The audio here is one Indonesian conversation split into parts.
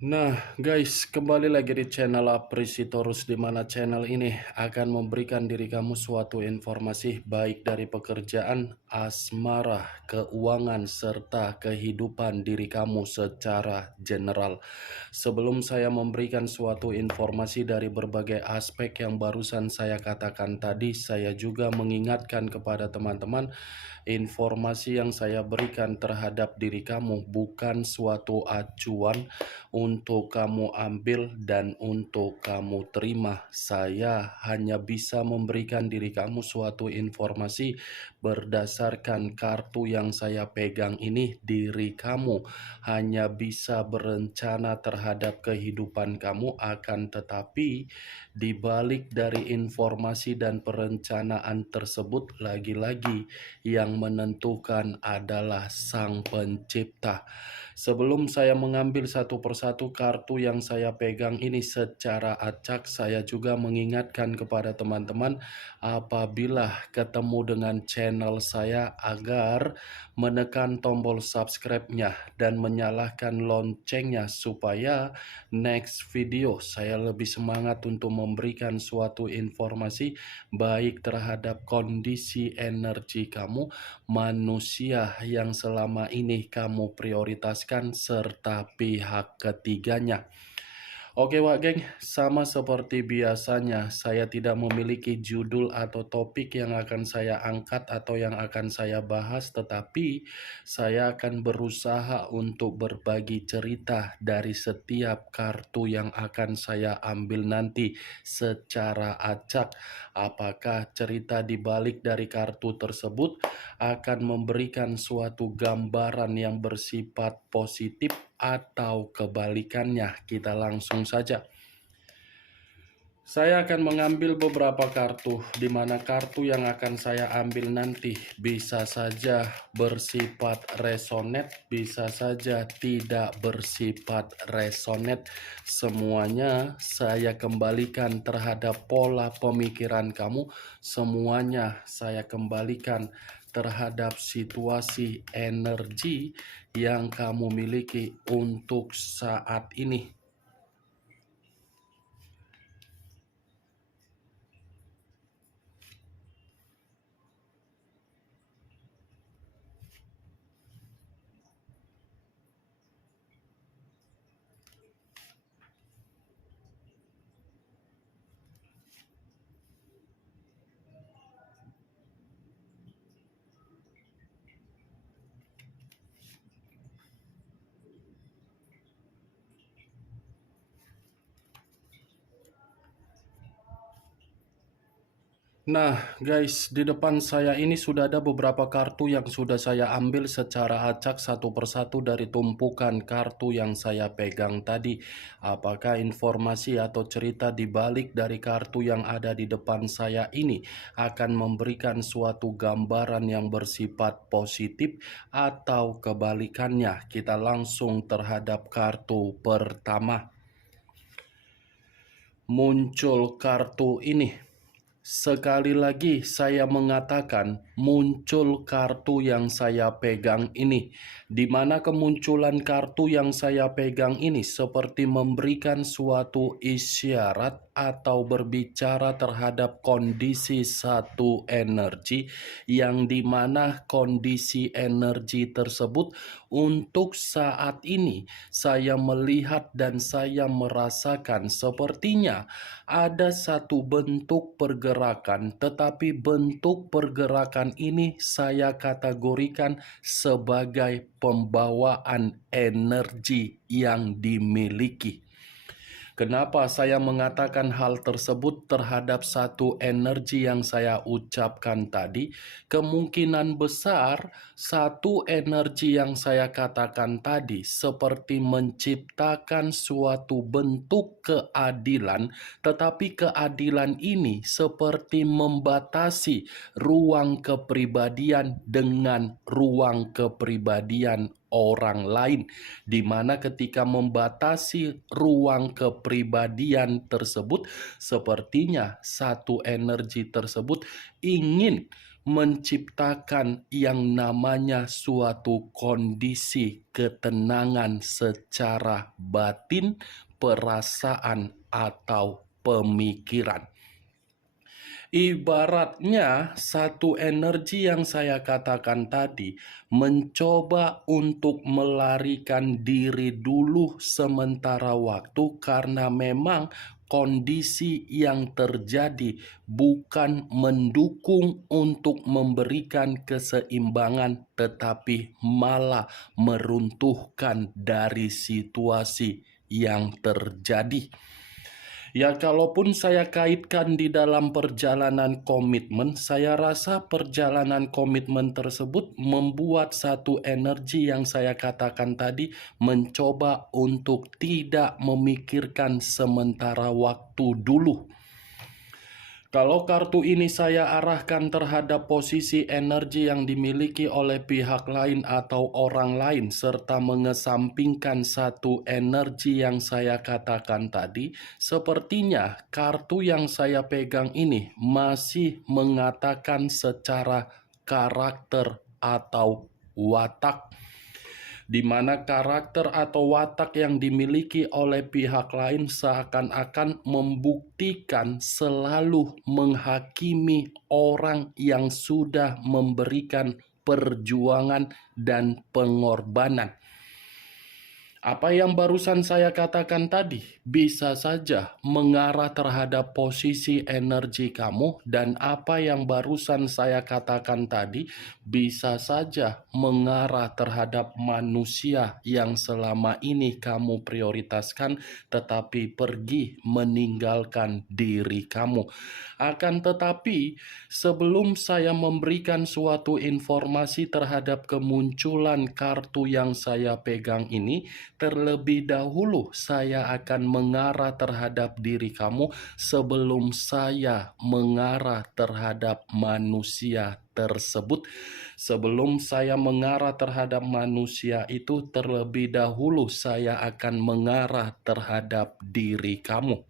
Nah, guys, kembali lagi di channel Aprisitorus, di mana channel ini akan memberikan diri kamu suatu informasi baik dari pekerjaan, asmara, keuangan, serta kehidupan diri kamu secara general. Sebelum saya memberikan suatu informasi dari berbagai aspek yang barusan saya katakan tadi, saya juga mengingatkan kepada teman-teman, informasi yang saya berikan terhadap diri kamu bukan suatu acuan untuk kamu ambil dan untuk kamu terima. Saya hanya bisa memberikan diri kamu suatu informasi berdasarkan kartu yang saya pegang ini. Diri kamu hanya bisa berencana terhadap kehidupan kamu, akan tetapi di balik dari informasi dan perencanaan tersebut, lagi-lagi yang menentukan adalah Sang Pencipta. Sebelum saya mengambil satu persatu kartu yang saya pegang ini secara acak, saya juga mengingatkan kepada teman-teman apabila ketemu dengan channel saya agar menekan tombol subscribe-nya dan menyalakan loncengnya supaya next video saya lebih semangat untuk memberikan suatu informasi baik terhadap kondisi energi kamu, manusia yang selama ini kamu prioritaskan, serta pihak ketiganya. Oke Wak geng, sama seperti biasanya saya tidak memiliki judul atau topik yang akan saya angkat atau yang akan saya bahas, tetapi saya akan berusaha untuk berbagi cerita dari setiap kartu yang akan saya ambil nanti secara acak. Apakah cerita di balik dari kartu tersebut akan memberikan suatu gambaran yang bersifat positif atau kebalikannya? Kita langsung saja. Saya akan mengambil beberapa kartu, di mana kartu yang akan saya ambil nanti bisa saja bersifat resonate, bisa saja tidak bersifat resonate. Semuanya saya kembalikan terhadap pola pemikiran kamu, semuanya saya kembalikan terhadap situasi energi yang kamu miliki untuk saat ini. Nah guys, di depan saya ini sudah ada beberapa kartu yang sudah saya ambil secara acak satu persatu dari tumpukan kartu yang saya pegang tadi. Apakah informasi atau cerita di balik dari kartu yang ada di depan saya ini akan memberikan suatu gambaran yang bersifat positif atau kebalikannya? Kita langsung terhadap kartu pertama. Muncul kartu ini. Sekali lagi saya mengatakan muncul kartu yang saya pegang ini, di mana kemunculan kartu yang saya pegang ini seperti memberikan suatu isyarat atau berbicara terhadap kondisi satu energi, yang dimana kondisi energi tersebut untuk saat ini saya melihat dan saya merasakan sepertinya ada satu bentuk pergerakan, tetapi bentuk pergerakan ini saya kategorikan sebagai pembawaan energi yang dimiliki. Kenapa saya mengatakan hal tersebut terhadap satu energi yang saya ucapkan tadi? Kemungkinan besar satu energi yang saya katakan tadi seperti menciptakan suatu bentuk keadilan, tetapi keadilan ini seperti membatasi ruang kepribadian dengan ruang kepribadian orang lain, di mana ketika membatasi ruang kepribadian tersebut, sepertinya satu energi tersebut ingin menciptakan yang namanya suatu kondisi ketenangan secara batin, perasaan, atau pemikiran. Ibaratnya satu energi yang saya katakan tadi mencoba untuk melarikan diri dulu sementara waktu karena memang kondisi yang terjadi bukan mendukung untuk memberikan keseimbangan tetapi malah meruntuhkan dari situasi yang terjadi. Ya, kalaupun saya kaitkan di dalam perjalanan komitmen, saya rasa perjalanan komitmen tersebut membuat satu energi yang saya katakan tadi mencoba untuk tidak memikirkan sementara waktu dulu. Kalau kartu ini saya arahkan terhadap posisi energi yang dimiliki oleh pihak lain atau orang lain, serta mengesampingkan satu energi yang saya katakan tadi, sepertinya kartu yang saya pegang ini masih mengatakan secara karakter atau watak, di mana karakter atau watak yang dimiliki oleh pihak lain seakan-akan membuktikan selalu menghakimi orang yang sudah memberikan perjuangan dan pengorbanan. Apa yang barusan saya katakan tadi bisa saja mengarah terhadap posisi energi kamu, dan apa yang barusan saya katakan tadi bisa saja mengarah terhadap manusia yang selama ini kamu prioritaskan tetapi pergi meninggalkan diri kamu. Akan tetapi, sebelum saya memberikan suatu informasi terhadap kemunculan kartu yang saya pegang ini, terlebih dahulu saya akan mengarah terhadap diri kamu sebelum saya mengarah terhadap manusia tersebut. Sebelum saya mengarah terhadap manusia itu, terlebih dahulu saya akan mengarah terhadap diri kamu.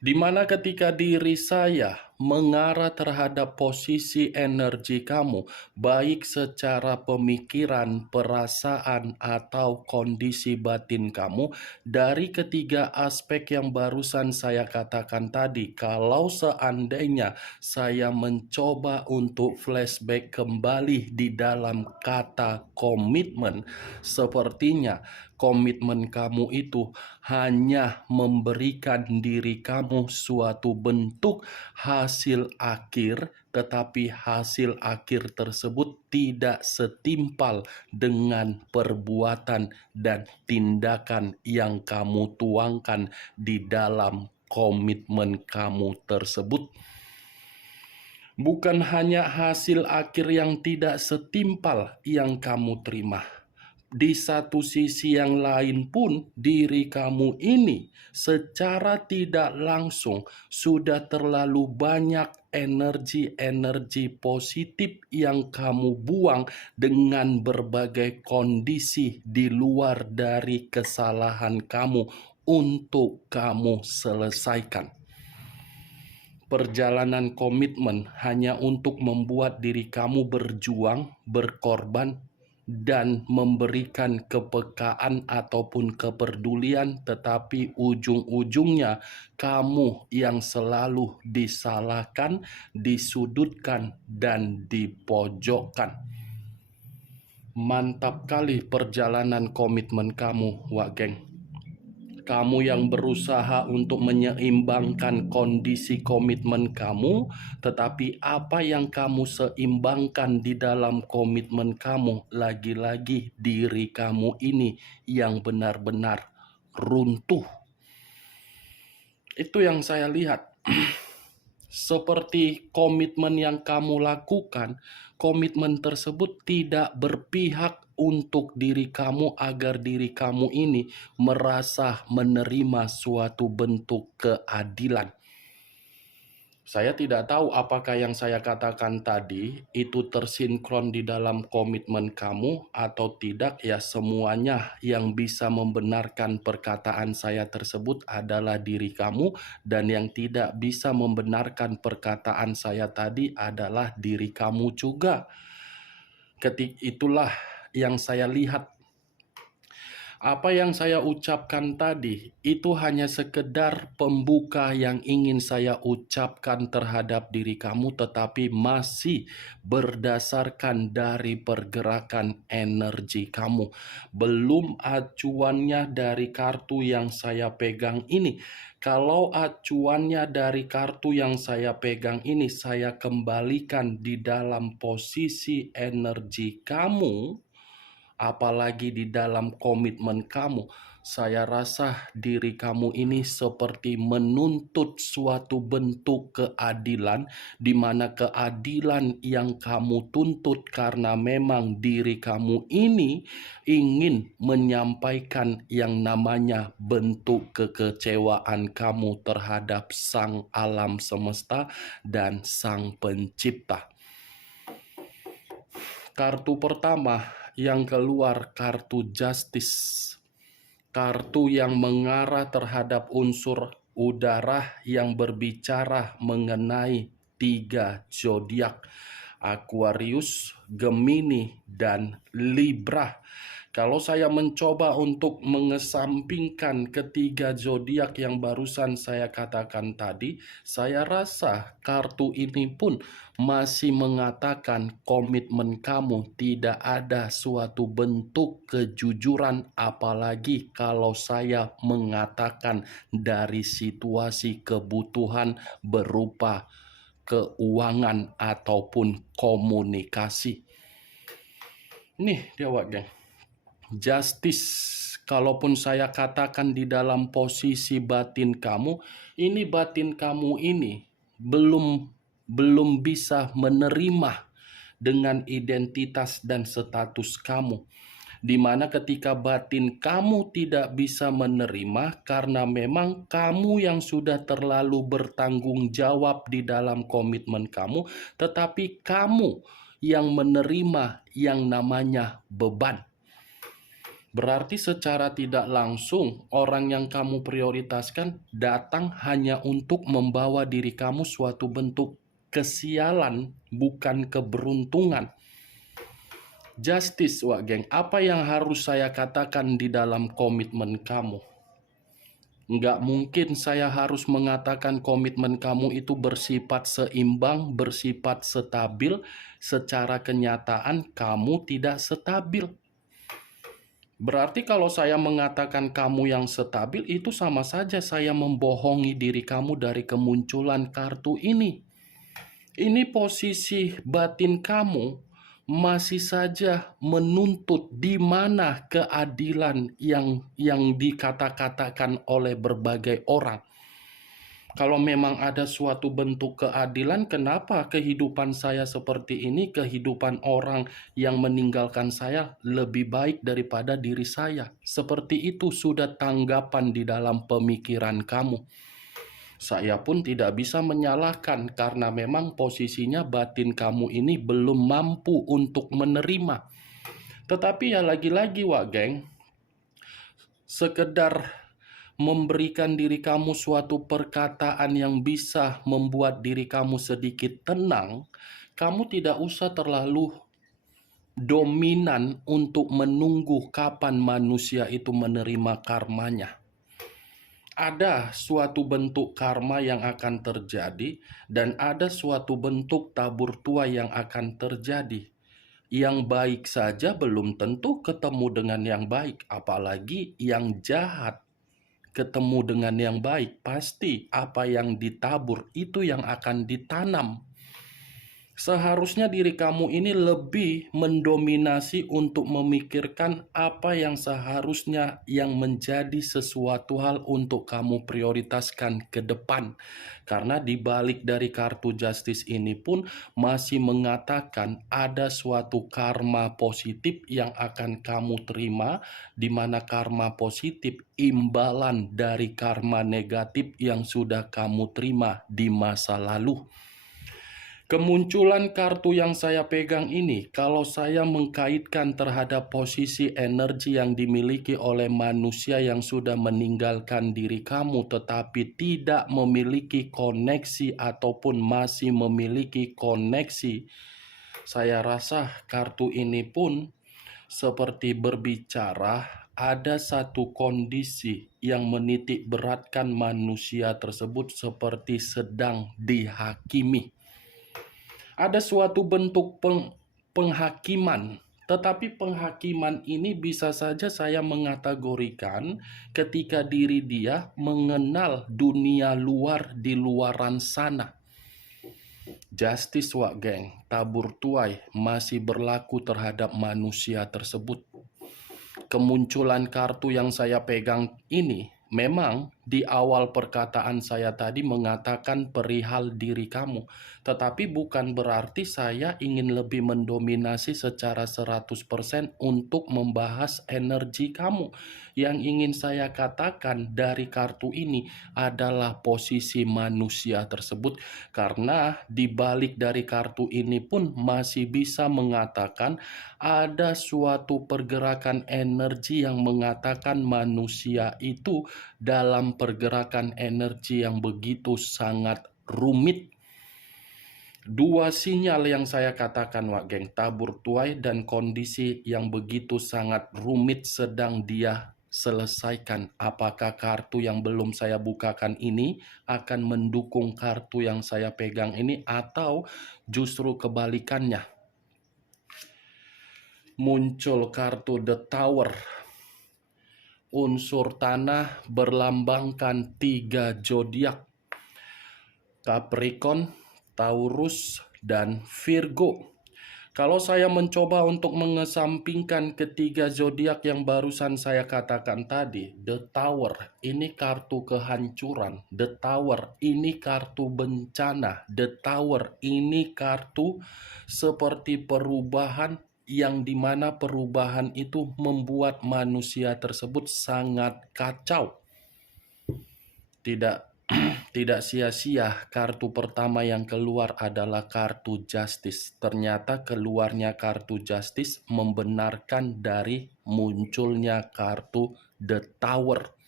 Di mana ketika diri saya mengarah terhadap posisi energi kamu, baik secara pemikiran, perasaan, atau kondisi batin kamu, dari ketiga aspek yang barusan saya katakan tadi, kalau seandainya saya mencoba untuk flashback kembali di dalam kata komitmen, sepertinya komitmen kamu itu hanya memberikan diri kamu suatu bentuk hasil akhir, tetapi hasil akhir tersebut tidak setimpal dengan perbuatan dan tindakan yang kamu tuangkan di dalam komitmen kamu tersebut. Bukan hanya hasil akhir yang tidak setimpal yang kamu terima, di satu sisi yang lain pun diri kamu ini secara tidak langsung sudah terlalu banyak energi-energi positif yang kamu buang dengan berbagai kondisi di luar dari kesalahan kamu untuk kamu selesaikan. Perjalanan komitmen hanya untuk membuat diri kamu berjuang, berkorban, dan memberikan kepekaan ataupun kepedulian, tetapi ujung-ujungnya kamu yang selalu disalahkan, disudutkan, dan dipojokkan. Mantap kali perjalanan komitmen kamu, Wak Geng. Kamu yang berusaha untuk menyeimbangkan kondisi komitmen kamu, tetapi apa yang kamu seimbangkan di dalam komitmen kamu, lagi-lagi diri kamu ini yang benar-benar runtuh. Itu yang saya lihat. Seperti komitmen yang kamu lakukan, komitmen tersebut tidak berpihak untuk diri kamu agar diri kamu ini merasa menerima suatu bentuk keadilan. Saya tidak tahu apakah yang saya katakan tadi itu tersinkron di dalam komitmen kamu atau tidak. Ya, semuanya yang bisa membenarkan perkataan saya tersebut adalah diri kamu, dan yang tidak bisa membenarkan perkataan saya tadi adalah diri kamu juga. Itulah yang saya lihat. Apa yang saya ucapkan tadi itu hanya sekedar pembuka yang ingin saya ucapkan terhadap diri kamu, tetapi masih berdasarkan dari pergerakan energi kamu. Belum acuannya dari kartu yang saya pegang ini. Kalau acuannya dari kartu yang saya pegang ini, saya kembalikan di dalam posisi energi kamu, apalagi di dalam komitmen kamu, saya rasa diri kamu ini seperti menuntut suatu bentuk keadilan, di mana keadilan yang kamu tuntut karena memang diri kamu ini ingin menyampaikan yang namanya bentuk kekecewaan kamu terhadap Sang Alam Semesta dan Sang Pencipta. Kartu pertama yang keluar, kartu Justice. Kartu yang mengarah terhadap unsur udara yang berbicara mengenai 3 zodiak: Aquarius, Gemini, dan Libra. Kalau saya mencoba untuk mengesampingkan ketiga zodiak yang barusan saya katakan tadi, saya rasa kartu ini pun masih mengatakan komitmen kamu tidak ada suatu bentuk kejujuran, apalagi kalau saya mengatakan dari situasi kebutuhan berupa keuangan ataupun komunikasi. Nih dia, geng. Justice, kalaupun saya katakan di dalam posisi batin kamu, ini batin kamu ini belum bisa menerima dengan identitas dan status kamu. Di mana ketika batin kamu tidak bisa menerima karena memang kamu yang sudah terlalu bertanggung jawab di dalam komitmen kamu, tetapi kamu yang menerima yang namanya beban. Berarti secara tidak langsung orang yang kamu prioritaskan datang hanya untuk membawa diri kamu suatu bentuk kesialan, bukan keberuntungan. Justice, geng. Apa yang harus saya katakan di dalam komitmen kamu? Nggak mungkin saya harus mengatakan komitmen kamu itu bersifat seimbang, bersifat stabil. Secara kenyataan kamu tidak stabil. Berarti kalau saya mengatakan kamu yang stabil, itu sama saja saya membohongi diri kamu dari kemunculan kartu ini. Ini posisi batin kamu masih saja menuntut di mana keadilan yang dikata-katakan oleh berbagai orang. Kalau memang ada suatu bentuk keadilan, kenapa kehidupan saya seperti ini, kehidupan orang yang meninggalkan saya lebih baik daripada diri saya? Seperti itu sudah tanggapan di dalam pemikiran kamu. Saya pun tidak bisa menyalahkan karena memang posisinya batin kamu ini belum mampu untuk menerima. Tetapi ya lagi-lagi, geng, sekedar memberikan diri kamu suatu perkataan yang bisa membuat diri kamu sedikit tenang, kamu tidak usah terlalu dominan untuk menunggu kapan manusia itu menerima karmanya. Ada suatu bentuk karma yang akan terjadi dan ada suatu bentuk tabur tua yang akan terjadi. Yang baik saja belum tentu ketemu dengan yang baik, apalagi yang jahat ketemu dengan yang baik. Pasti apa yang ditabur itu yang akan ditanam. Seharusnya diri kamu ini lebih mendominasi untuk memikirkan apa yang seharusnya yang menjadi sesuatu hal untuk kamu prioritaskan ke depan. Karena di balik dari kartu justice ini pun masih mengatakan ada suatu karma positif yang akan kamu terima, di mana karma positif imbalan dari karma negatif yang sudah kamu terima di masa lalu. Kemunculan kartu yang saya pegang ini, kalau saya mengkaitkan terhadap posisi energi yang dimiliki oleh manusia yang sudah meninggalkan diri kamu, tetapi tidak memiliki koneksi ataupun masih memiliki koneksi, saya rasa kartu ini pun seperti berbicara ada satu kondisi yang menitik beratkan manusia tersebut seperti sedang dihakimi. Ada suatu bentuk penghakiman, tetapi penghakiman ini bisa saja saya mengategorikan ketika diri dia mengenal dunia luar di luaran sana. Justice Wak Geng, tabur tuai masih berlaku terhadap manusia tersebut. Kemunculan kartu yang saya pegang ini memang di awal perkataan saya tadi mengatakan perihal diri kamu, tetapi bukan berarti saya ingin lebih mendominasi secara 100% untuk membahas energi kamu. Yang ingin saya katakan dari kartu ini adalah posisi manusia tersebut, karena di balik dari kartu ini pun masih bisa mengatakan ada suatu pergerakan energi yang mengatakan manusia itu dalam pergerakan energi yang begitu sangat rumit. Dua sinyal yang saya katakan, Wak Geng, tabur tuai dan kondisi yang begitu sangat rumit sedang dia selesaikan. Apakah kartu yang belum saya bukakan ini akan mendukung kartu yang saya pegang ini, atau justru kebalikannya? Muncul kartu The Tower. Unsur tanah berlambangkan 3 zodiak: Capricorn, Taurus, dan Virgo. Kalau saya mencoba untuk mengesampingkan ketiga zodiak yang barusan saya katakan tadi, The Tower ini kartu kehancuran, The Tower ini kartu bencana, The Tower ini kartu seperti perubahan, yang dimana perubahan itu membuat manusia tersebut sangat kacau. Tidak sia-sia kartu pertama yang keluar adalah kartu justice. Ternyata keluarnya kartu justice membenarkan dari munculnya kartu The Tower.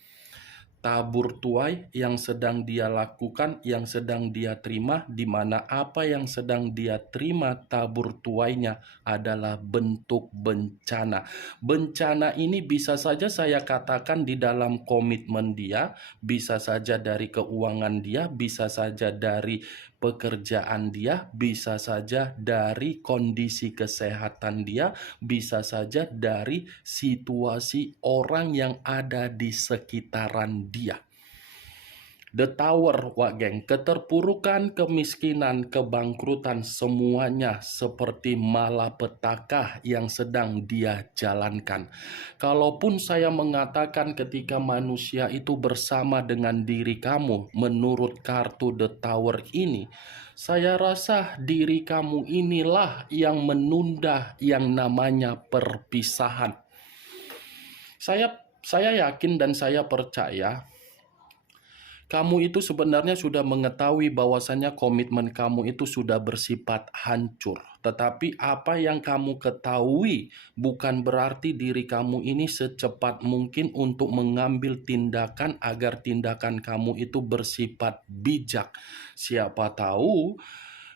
Tabur tuai yang sedang dia lakukan, yang sedang dia terima, di mana apa yang sedang dia terima tabur tuainya adalah bentuk bencana. Bencana ini bisa saja saya katakan di dalam komitmen dia, bisa saja dari keuangan dia, bisa saja dari pekerjaan dia, bisa saja dari kondisi kesehatan dia, bisa saja dari situasi orang yang ada di sekitaran dia. The Tower, Wak Geng, keterpurukan, kemiskinan, kebangkrutan, semuanya seperti malapetaka yang sedang dia jalankan. Kalaupun saya mengatakan ketika manusia itu bersama dengan diri kamu, menurut kartu The Tower ini, saya rasa diri kamu inilah yang menunda yang namanya perpisahan. Saya yakin dan saya percaya kamu itu sebenarnya sudah mengetahui bahwasannya komitmen kamu itu sudah bersifat hancur. Tetapi apa yang kamu ketahui bukan berarti diri kamu ini secepat mungkin untuk mengambil tindakan agar tindakan kamu itu bersifat bijak. Siapa tahu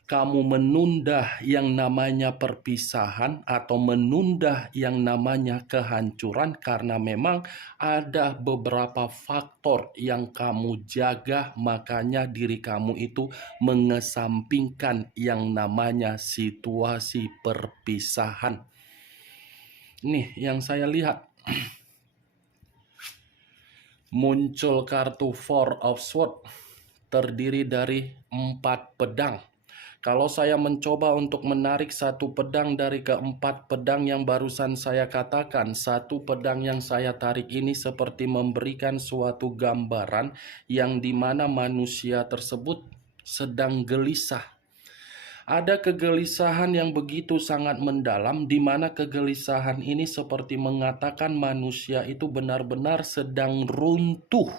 kamu menunda yang namanya perpisahan atau menunda yang namanya kehancuran karena memang ada beberapa faktor yang kamu jaga, makanya diri kamu itu mengesampingkan yang namanya situasi perpisahan. Nih yang saya lihat. Muncul kartu Four of Swords terdiri dari 4 pedang. Kalau saya mencoba untuk menarik satu pedang dari keempat pedang yang barusan saya katakan, satu pedang yang saya tarik ini seperti memberikan suatu gambaran yang dimana manusia tersebut sedang gelisah. Ada kegelisahan yang begitu sangat mendalam, di mana kegelisahan ini seperti mengatakan manusia itu benar-benar sedang runtuh.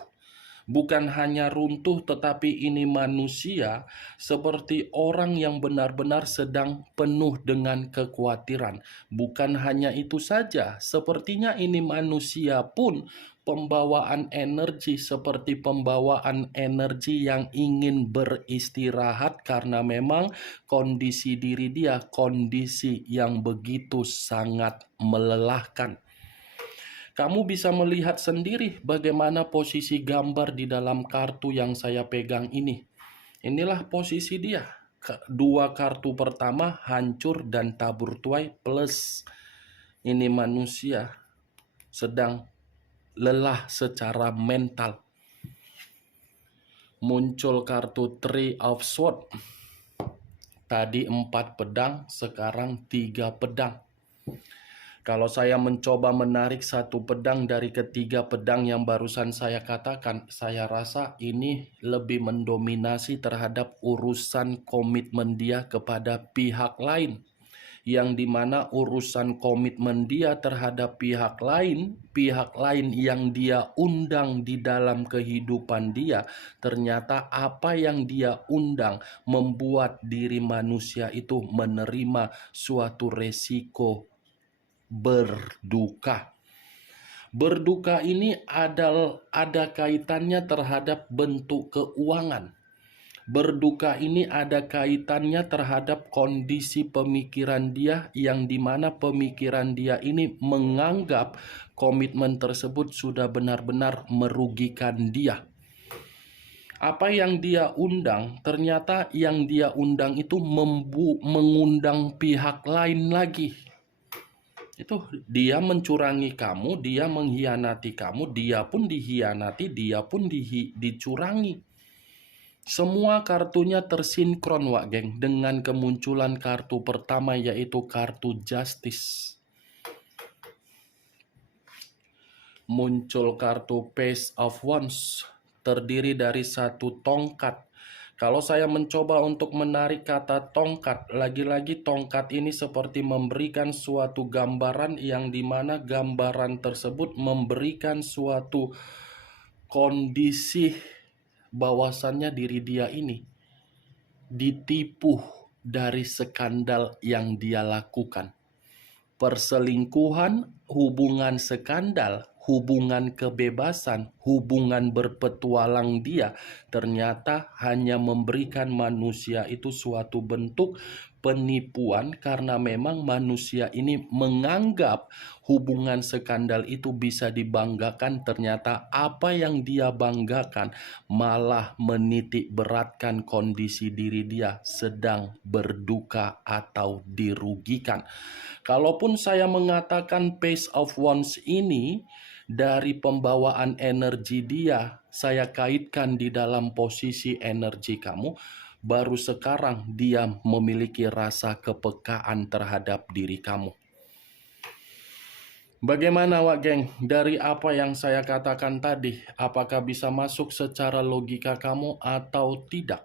Bukan hanya runtuh, tetapi ini manusia seperti orang yang benar-benar sedang penuh dengan kekhawatiran. Bukan hanya itu saja, sepertinya ini manusia pun pembawaan energi seperti pembawaan energi yang ingin beristirahat karena memang kondisi diri dia kondisi yang begitu sangat melelahkan. Kamu bisa melihat sendiri bagaimana posisi gambar di dalam kartu yang saya pegang ini. Inilah posisi dia. Dua kartu pertama hancur dan tabur tuai, plus ini manusia sedang lelah secara mental. Muncul kartu Three of Swords. Tadi 4 pedang, sekarang 3 pedang. Kalau saya mencoba menarik satu pedang dari ketiga pedang yang barusan saya katakan, saya rasa ini lebih mendominasi terhadap urusan komitmen dia kepada pihak lain. Yang dimana urusan komitmen dia terhadap pihak lain yang dia undang di dalam kehidupan dia, ternyata apa yang dia undang membuat diri manusia itu menerima suatu resiko berduka. Berduka ini ada kaitannya terhadap bentuk keuangan. Berduka ini ada kaitannya terhadap kondisi pemikiran dia, yang dimana pemikiran dia ini menganggap komitmen tersebut sudah benar-benar merugikan dia. Apa yang dia undang, ternyata yang dia undang itu mengundang pihak lain lagi. Itu dia mencurangi kamu, dia mengkhianati kamu, dia pun dikhianati, dia pun dicurangi. Semua kartunya tersinkron, Wak Geng, dengan kemunculan kartu pertama, yaitu kartu Justice. Muncul kartu Page of Wands, terdiri dari satu tongkat. Kalau saya mencoba untuk menarik kata tongkat, lagi-lagi tongkat ini seperti memberikan suatu gambaran yang dimana gambaran tersebut memberikan suatu kondisi bahwasannya diri dia ini ditipu dari skandal yang dia lakukan. Perselingkuhan, hubungan skandal, hubungan kebebasan, hubungan berpetualang dia ternyata hanya memberikan manusia itu suatu bentuk penipuan, karena memang manusia ini menganggap hubungan skandal itu bisa dibanggakan. Ternyata apa yang dia banggakan malah menitik beratkan kondisi diri dia sedang berduka atau dirugikan. Kalaupun saya mengatakan Page of Wands ini dari pembawaan energi dia, saya kaitkan di dalam posisi energi kamu, baru sekarang dia memiliki rasa kepekaan terhadap diri kamu. Bagaimana, Wak Geng? Dari apa yang saya katakan tadi, apakah bisa masuk secara logika kamu atau tidak?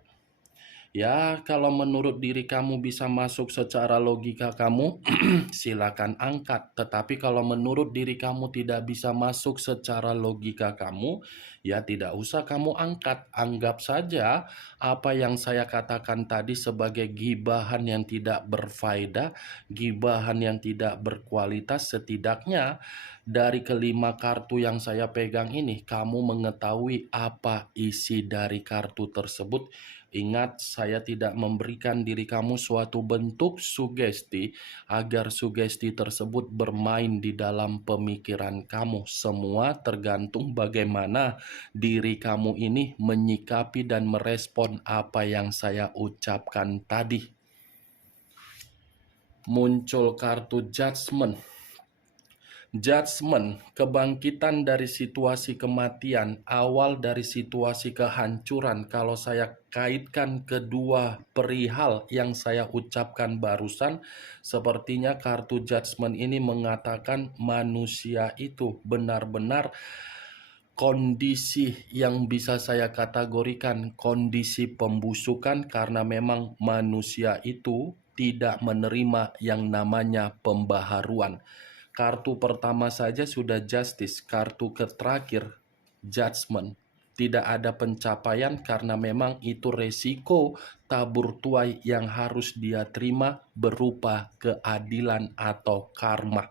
Ya, kalau menurut diri kamu bisa masuk secara logika kamu, silakan angkat. Tetapi kalau menurut diri kamu tidak bisa masuk secara logika kamu, ya tidak usah kamu angkat. Anggap saja apa yang saya katakan tadi sebagai gibahan yang tidak berfaedah, gibahan yang tidak berkualitas. Setidaknya dari kelima kartu yang saya pegang ini, kamu mengetahui apa isi dari kartu tersebut. Ingat, saya tidak memberikan diri kamu suatu bentuk sugesti agar sugesti tersebut bermain di dalam pemikiran kamu. Semua tergantung bagaimana diri kamu ini menyikapi dan merespon apa yang saya ucapkan tadi. Muncul kartu Judgment. Judgment, kebangkitan dari situasi kematian, awal dari situasi kehancuran. Kalau saya kaitkan kedua perihal yang saya ucapkan barusan, sepertinya kartu judgment ini mengatakan manusia itu benar-benar kondisi yang bisa saya kategorikan kondisi pembusukan, karena memang manusia itu tidak menerima yang namanya pembaharuan. Kartu pertama saja sudah justice, kartu terakhir judgment. Tidak ada pencapaian karena memang itu resiko tabur tuai yang harus dia terima berupa keadilan atau karma.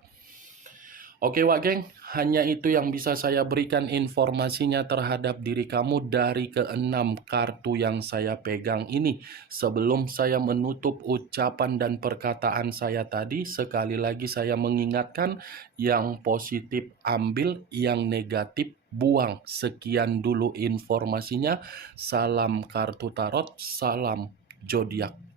Oke Wak Geng, hanya itu yang bisa saya berikan informasinya terhadap diri kamu dari keenam kartu yang saya pegang ini. Sebelum saya menutup ucapan dan perkataan saya tadi, sekali lagi saya mengingatkan, yang positif ambil, yang negatif buang. Sekian dulu informasinya. Salam kartu tarot, salam zodiak.